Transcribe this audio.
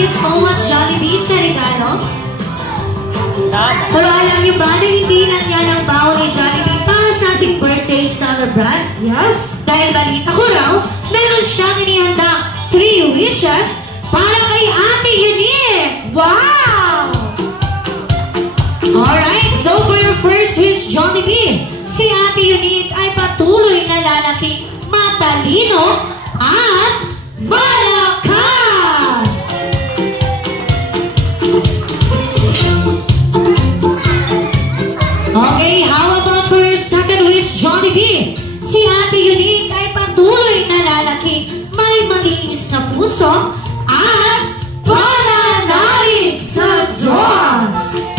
you so much, Jollibee, sa regalo. Pero alam niyo ba na hindi lang yan ang baon ni Jollibee para sa ating birthday celebrant? Yes. Dahil balita ko raw, meron siyang inihanda 3 wishes para kay Ate Unique. Wow! Alright, so for your first wish, Jollibee, si Ate Unique ay patuloy na lalaking matalino at malakas! Okay, how about for your second wish, Jollibee? Si Ate Unique ay patuloy na lalaking may malinis na puso at pananalig sa Diyos!